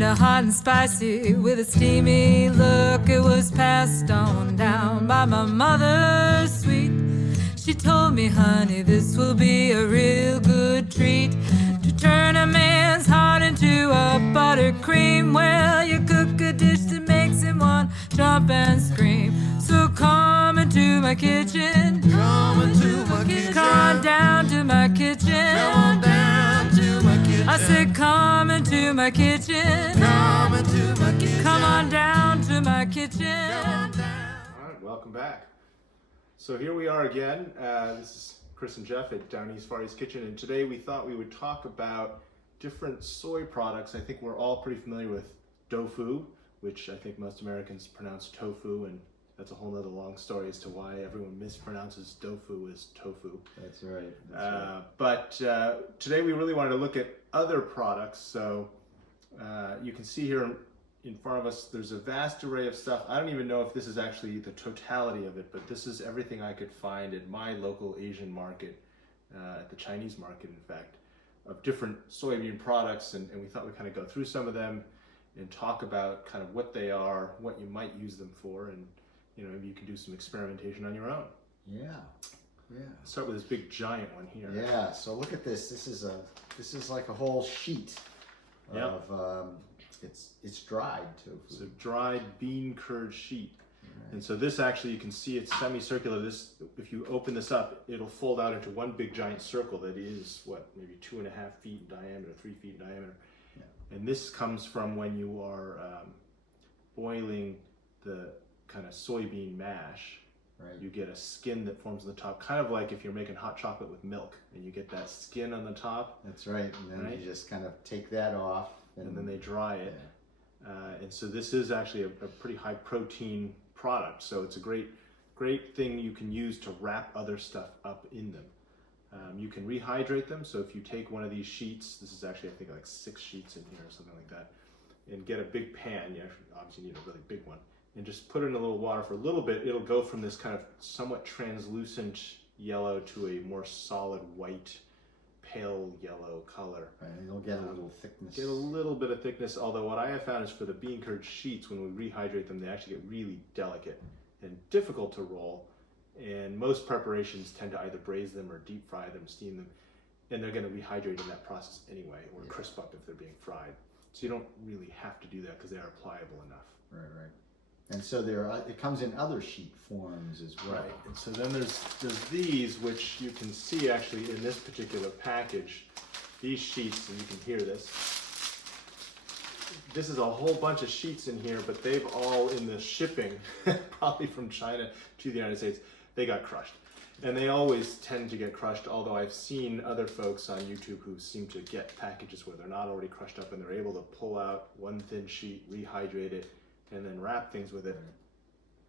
tender, hot and spicy, with a steamy look. It was passed on down by my mother, sweet. She told me, honey, this will be a real good treat, to turn a man's heart into a buttercream. Well, you cook a dish that makes him want jump and scream. So come into my kitchen, Come into my kitchen. come on down to my kitchen. Come on down to my kitchen. I said, come into my kitchen. Come into my kitchen. Come on down to my kitchen. Come down. All right, welcome back. So here we are again. This is Chris and Jeff at Down East Far East Kitchen, and today we thought we would talk about different soy products. I think we're all pretty familiar with tofu, which I think most Americans pronounce tofu, and that's a whole other long story as to why everyone mispronounces tofu as tofu. That's right. But today we really wanted to look at other products. So you can see here in front of us, there's a vast array of stuff. I don't even know if this is actually the totality of it, but this is everything I could find at my local Asian market, at the Chinese market, in fact, of different soybean products. And we thought we'd kind of go through some of them and talk about kind of what they are, what you might use them for, and maybe you can do some experimentation on your own. Yeah. Let's start with this big giant one here. Yeah. So look at this. This is like a whole sheet of it's dried tofu. It's a dried bean curd sheet. Right. And so this actually, you can see it's semicircular. This, if you open this up, it'll fold out into one big giant circle that is maybe 2.5 feet in diameter, 3 feet in diameter. Yeah. And this comes from when you are boiling the kind of soybean mash. Right. You get a skin that forms on the top, kind of like if you're making hot chocolate with milk and you get that skin on the top. That's right. And then you just kind of take that off. And then they dry it. Yeah. And so this is actually a pretty high protein product. So it's a great thing you can use to wrap other stuff up in them. You can rehydrate them. So if you take one of these sheets, this is actually I think like 6 sheets in here or something like that, and get a big pan, you obviously need a really big one, and just put it in a little water for a little bit. It'll go from this kind of somewhat translucent yellow to a more solid white, pale yellow color. Right, you'll get a little thickness. Get a little bit of thickness, although what I have found is for the bean curd sheets, when we rehydrate them, they actually get really delicate and difficult to roll. And most preparations tend to either braise them or deep fry them, steam them, and they're going to rehydrate in that process anyway, or crisp up if they're being fried. So you don't really have to do that because they are pliable enough. Right. And so it comes in other sheet forms as well. Right, and so then there's these, which you can see actually in this particular package. These sheets, and you can hear this. This is a whole bunch of sheets in here, but they've all, in the shipping, probably from China to the United States, they got crushed. And they always tend to get crushed, although I've seen other folks on YouTube who seem to get packages where they're not already crushed up and they're able to pull out one thin sheet, rehydrate it, and then wrap things with it.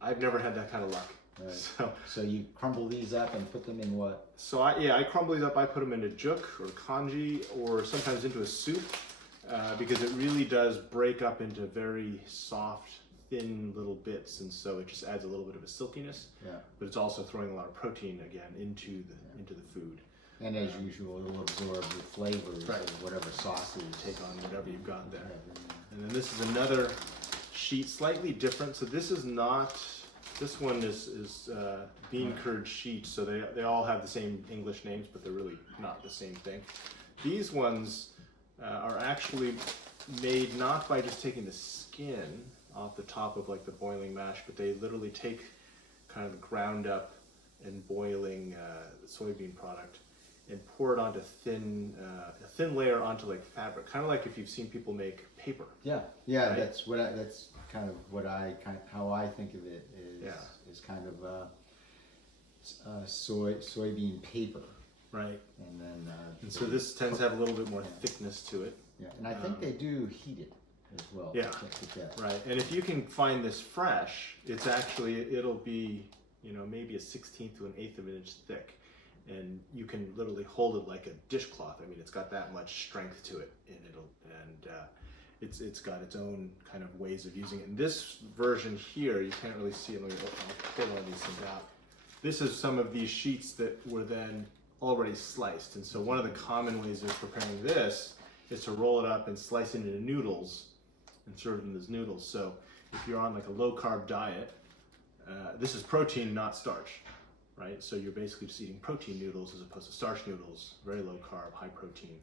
I've never had that kind of luck. Right. So you crumble these up and put them in what? So I crumble these up. I put them into juk or congee, or sometimes into a soup, because it really does break up into very soft, thin little bits, and so it just adds a little bit of a silkiness. Yeah. But it's also throwing a lot of protein again into the food. And as usual, it'll absorb the flavors of whatever sauce you take on whatever you've got there. And then this is another sheet, slightly different. So this is not. This one is bean curd sheet. So they all have the same English names, but they're really not the same thing. These ones are actually made not by just taking the skin off the top of like the boiling mash, but they literally take kind of ground up and boiling soybean product and pour it onto a thin layer onto like fabric, kind of like if you've seen people make paper. Yeah, right? That's how I think of it is kind of soybean paper. Right. And then so this tends to have a little bit more thickness to it. Yeah, and I think they do heat it as well. Yeah, right. And if you can find this fresh, it's actually, it'll be, maybe a 1/16 to an 1/8 of an inch thick. And you can literally hold it like a dishcloth. I mean, it's got that much strength to it, and it's got its own kind of ways of using it. In this version here, you can't really see it. I'll pull one of these things out. This is some of these sheets that were then already sliced. And so one of the common ways of preparing this is to roll it up and slice it into noodles and serve them as noodles. So if you're on like a low carb diet, this is protein, not starch, right? So you're basically just eating protein noodles as opposed to starch noodles, very low carb, high protein.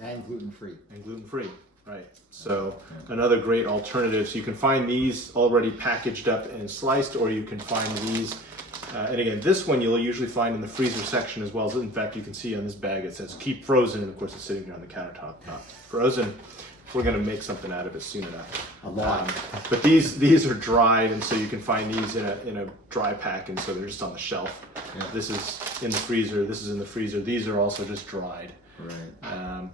And gluten-free. And gluten-free, right. So another great alternative. So you can find these already packaged up and sliced, or you can find these. And again, this one you'll usually find in the freezer section as well. In fact, you can see on this bag it says keep frozen, and of course it's sitting here on the countertop, not frozen. We're going to make something out of it soon enough. A lot. But these are dried, and so you can find these in a dry pack, and so they're just on the shelf. Yeah. This is in the freezer. This is in the freezer. These are also just dried. Right.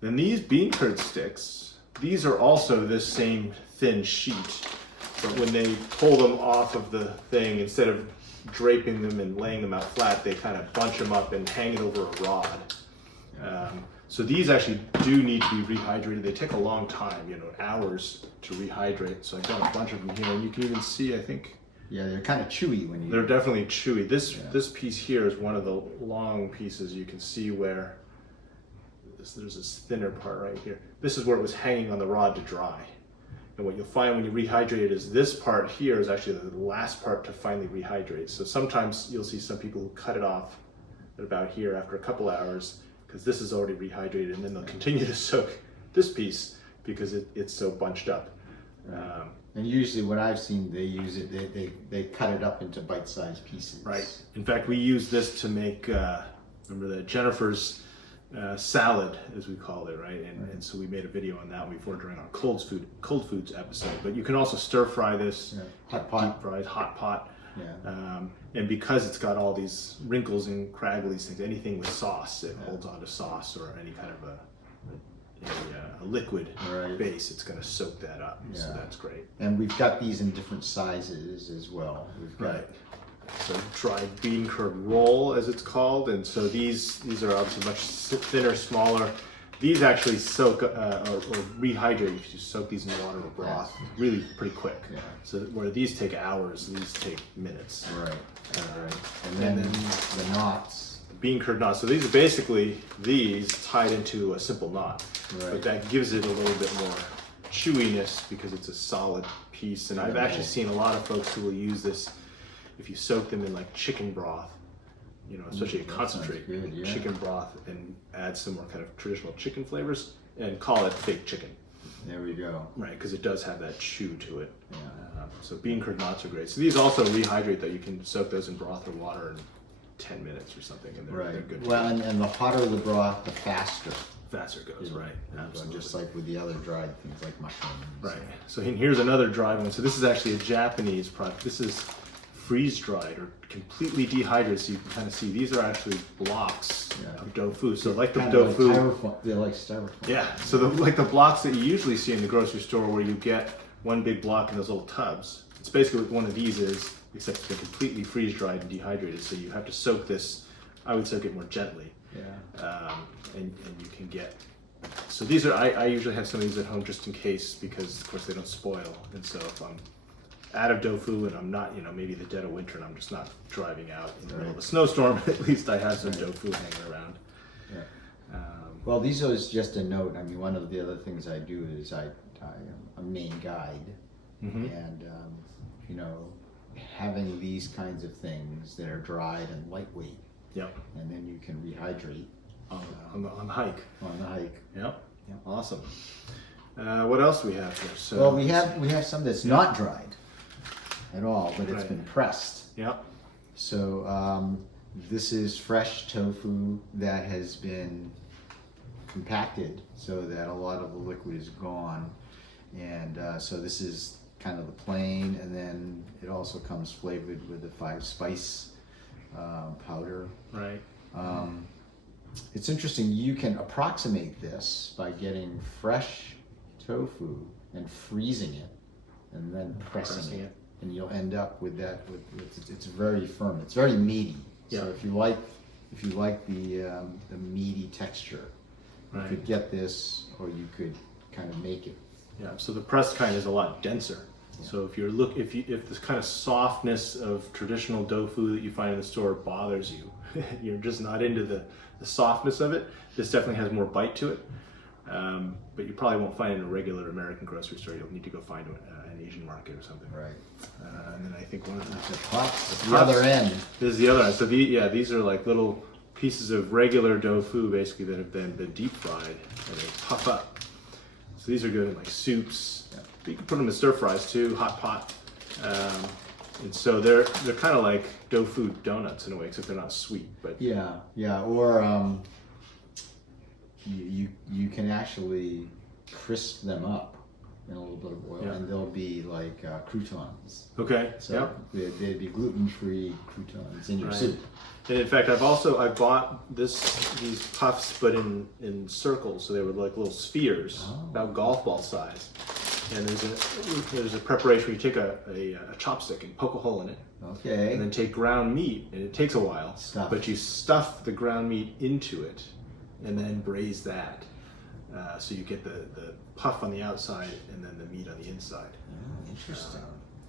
Then these bean curd sticks, these are also this same thin sheet, but when they pull them off of the thing, instead of draping them and laying them out flat, they kind of bunch them up and hang it over a rod. So these actually do need to be rehydrated. They take a long time, hours to rehydrate. So I've got a bunch of them here, and you can even see, I think, Yeah, they're kind of chewy when you. they're definitely chewy. This piece here is one of the long pieces. You can see where there's this thinner part right here. This is where it was hanging on the rod to dry. And what you'll find when you rehydrate it is this part here is actually the last part to finally rehydrate. So sometimes you'll see some people who cut it off at about here after a couple hours, because this is already rehydrated, and then they'll continue to soak this piece because it's so bunched up. And usually what I've seen, they use it, they cut it up into bite-sized pieces. Right. In fact, we use this to make, remember that Jennifer's salad, as we call it, right? And so we made a video on that before during our cold foods episode. But you can also stir fry this, Hot pot. deep fried, hot pot. Yeah. And because it's got all these wrinkles and craggly things, anything with sauce, it holds on to sauce or any kind of a liquid base, it's going to soak that up. Yeah. So that's great. And we've got these in different sizes as well. We've got Right. So dried bean curd roll, as it's called, and so these are obviously much thinner, smaller. These actually soak or rehydrate if you soak these in water or broth really pretty quick. Yeah. So where these take hours, these take minutes. Right. Right. And then the knots. Bean curd knots. So these are basically these tied into a simple knot, Right. but that gives it a little bit more chewiness because it's a solid piece. And I've actually seen a lot of folks who will use this if you soak them in like chicken broth, especially a concentrate chicken broth, and add some more kind of traditional chicken flavors and call it fake chicken. There we go. Right, because it does have that chew to it. Yeah. So bean curd knots are great. So these also rehydrate, that you can soak those in broth or water in 10 minutes or something, and they're good. Well, and the hotter the broth, the faster. Faster it goes, right? Absolutely. Just like with the other dried things like mushrooms. Right. So here's another dried one. So this is actually a Japanese product. This is freeze dried or completely dehydrated. So you can kind of see these are actually blocks of tofu. So like the tofu. They're like styrofoam. Yeah. So like the blocks that you usually see in the grocery store, where you get one big block in those little tubs. It's basically what one of these is, except it's been completely freeze dried and dehydrated. So you have to soak this. I would soak it more gently. Yeah. And you can get. So these are, I usually have some of these at home just in case, because of course they don't spoil. And so if I'm out of tofu and I'm not, maybe the dead of winter and I'm just not driving out in the middle of a snowstorm, at least I have some tofu hanging around. Yeah. Well, these are just a note. I mean, one of the other things I do is I am a main guide, and having these kinds of things that are dried and lightweight. Yep. And then you can rehydrate on the hike. On the hike. Yep. Awesome. What else do we have here? So, well, we have some that's not dried at all, but it's been pressed. Yep. So this is fresh tofu that has been compacted so that a lot of the liquid is gone, and so this is kind of the plain, and then it also comes flavored with the 5-spice powder. Right. It's interesting. You can approximate this by getting fresh tofu and freezing it, and then pressing it, and you'll end up with that. It's very firm. It's very meaty. Yeah. So if you like the meaty texture, you could get this, or you could kind of make it. Yeah. So the pressed kind is a lot denser. Yeah. So if this kind of softness of traditional tofu that you find in the store bothers you, you're just not into the softness of it. This definitely has more bite to it. But you probably won't find it in a regular American grocery store. You'll need to go find an Asian market or something. Right. And then I think one of The puffs, the puffs. other end. This is the other end. So these are like little pieces of regular tofu basically that have been deep fried and they puff up. So these are good in like soups. Yeah. You can put them in stir fries too, hot pot. And so they're kind of like tofu donuts in a way, except they're not sweet. But Yeah. Or you can actually crisp them up in a little bit of oil, Yeah. and they'll be like croutons. okay, So they'd be gluten-free croutons in your Right. soup. And in fact, I bought these puffs, but in circles, so they were like little spheres, about golf ball size. And there's a preparation where you take a chopstick and poke a hole in it, Okay. and then take ground meat, and it takes a while, Stuff. but you stuff the ground meat into it, and then braise that. So you get the puff on the outside and then the meat on the inside. Interesting.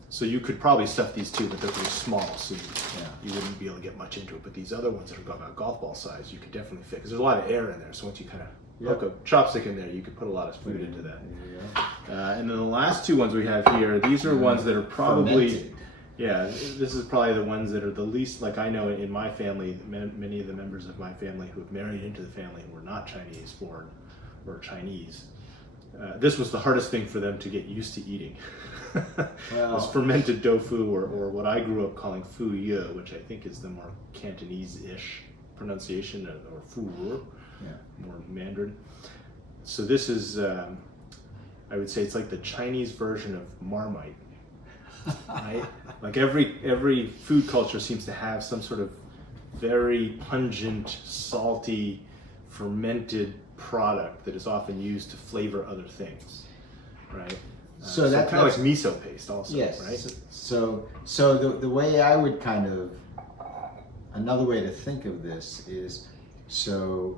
So you could probably stuff these too, but they're pretty small, so Yeah. you wouldn't be able to get much into it. But these other ones that are about golf ball size, you could definitely fit, because there's a lot of air in there. So once you kind of Yep. hook a chopstick in there, you could put a lot of food into that. There you go. And then the last two ones we have here, these are ones that are probably, Fermented. yeah, this is probably the ones that are the least, like I know in my family, many of the members of my family who have married into the family and were not Chinese born or Chinese. This was the hardest thing for them to get used to eating. Was fermented tofu, or what I grew up calling fu ye, which I think is the more Cantonese-ish pronunciation, or fu ru, more Mandarin. So this is, I would say it's like the Chinese version of Marmite. Right? Like every food culture seems to have some sort of very pungent, salty, fermented product that is often used to flavor other things, right? So that's kind of like miso paste, also, Yes. right? So the way I would kind of, another way to think of this is, so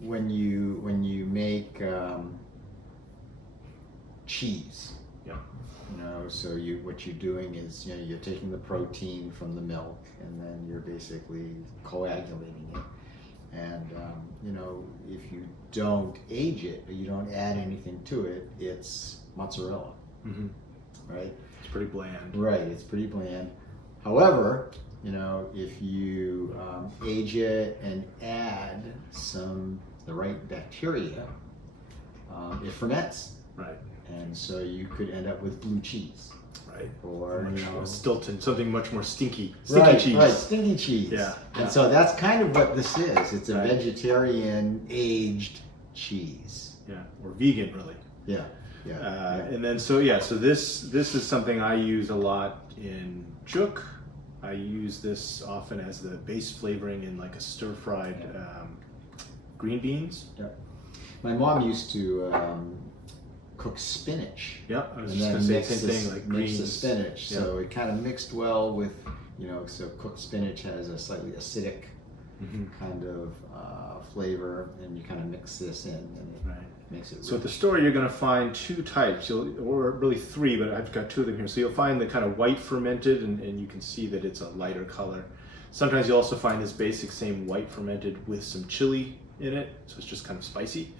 when you make cheese, Yeah. so what you're doing is, you're taking the protein from the milk and then you're basically coagulating it. And if you don't age it or you don't add anything to it, it's mozzarella, Mm-hmm. right? It's pretty bland. Right, it's pretty bland. However, if you age it and add the right bacteria, it ferments, Right. and so you could end up with blue cheese, Right. or Stilton, something much more stinky right, cheese. right, stinky cheese. Yeah, And yeah. so that's kind of what this is. It's a Right. vegetarian aged cheese. Yeah, or vegan, really. Yeah, yeah. And then so this is something I use a lot in juk. I use this often as the base flavoring in like a stir fried green beans. Yeah. My mom used to cook spinach. Yep, I was And just then gonna say the mix same thing, like mix the greens. spinach. Yeah. So it kind of mixed well with, so cooked spinach has a slightly acidic Mhm. kind of flavor, and you kind of mix this in, and it Right. makes it So at rich. the store, you're going to find two types, or really three, but I've got two of them here. So you'll find the kind of white fermented, and you can see that it's a lighter color. Sometimes you'll also find this basic same white fermented with some chili in it, so it's just kind of spicy.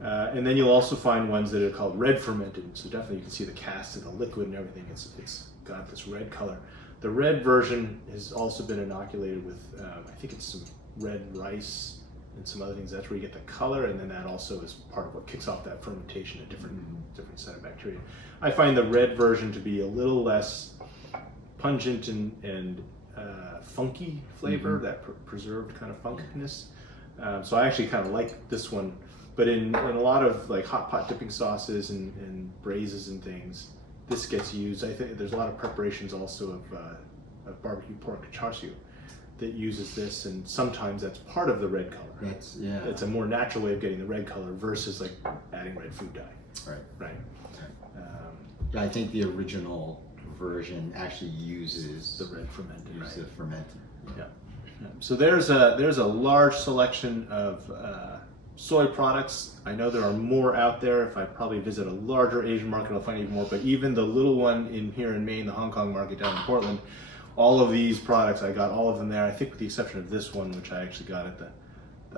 And then you'll also find ones that are called red fermented. So definitely you can see the cast of the liquid and everything. It's got this red color. The red version has also been inoculated with, I think it's some red rice and some other things. That's where you get the color, and then that also is part of what kicks off that fermentation, a different set of bacteria. I find the red version to be a little less pungent and funky flavor, that preserved kind of funkiness. So I actually kind of like this one, but in a lot of like hot pot dipping sauces and braises and things, this gets used. I think there's a lot of preparations also of barbecue pork char siu that uses this, and sometimes that's part of the red color. It's a more natural way of getting the red color versus like adding red food dye. Right. Yeah, I think the original version actually uses The red fermented. the fermented. Yeah. So there's a large selection of soy products. I know there are more out there. If I probably visit a larger Asian market, I'll find even more. But even the little one here in Maine, the Hong Kong market down in Portland, all of these products, I got all of them there. I think with the exception of this one, which I actually got at the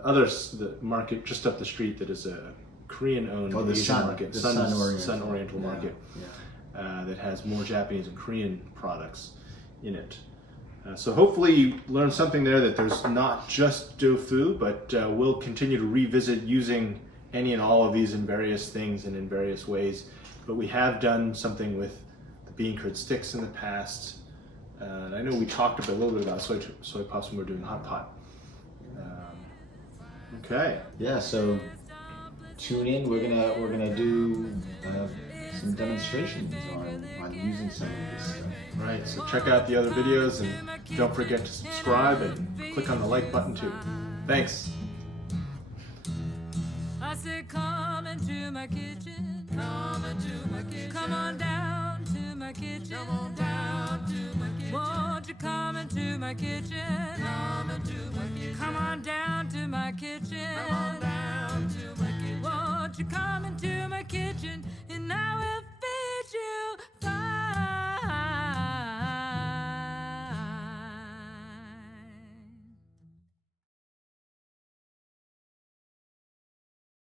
the market just up the street that is a Korean-owned Oh, the Asian Sun- market, the Sun Oriental Yeah, market, yeah. that has more Japanese and Korean products in it. So hopefully you learned something there, that there's not just tofu, but we'll continue to revisit using any and all of these in various things and in various ways. But we have done something with the bean curd sticks in the past. And I know we talked a little bit about soy puffs when we were doing hot pot. Okay. Yeah, so tune in. We're gonna do some demonstrations on using some of this stuff. Right, so check out the other videos and don't forget to subscribe and click on the like button too. Thanks. I said, come into my kitchen. Come into my kitchen. Come on down to my kitchen. Come on down to my kitchen. Won't you come into my kitchen? Come into my kitchen. Come on down